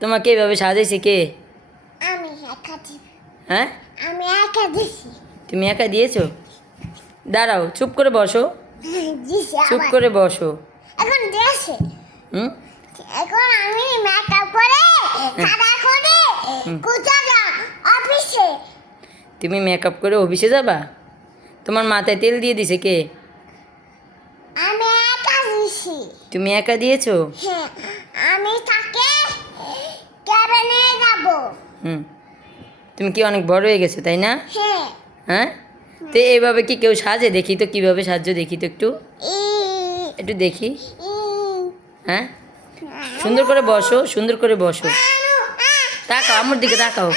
তোমাকে এইভাবে সাজাইছে কে? আমি একা দিছি। হ্যাঁ, আমি একা দিছি। তুমি একা দিয়েছো? দাঁড়াও, চুপ করে বসো, দিছি চুপ আবার। করে বসো। এখন দিয়েছে। হুম এখন আমি মেকআপ করে সাদা করে কোথায় অফিসে। তুমি মেকআপ করে অফিসে যাবা? তোমার মাথায় তেল দিয়ে দিছে কে? আমি একা দিছি। তুমি একা দিয়েছো? হ্যাঁ, আমি তাকে কেবিনে যাব। হুম তুমি কি অনেক বড় হয়ে গেছো, তাই না? হ্যাঁ। হ্যাঁ, তো এইভাবে কি কেউ সাজে? দেখি তো কিভাবে সাজো, দেখি তো একটু, ই একটু দেখি। ই হ্যাঁ, সুন্দর করে বসো, সুন্দর করে বসো। তাকাও, আমার দিকে তাকাও।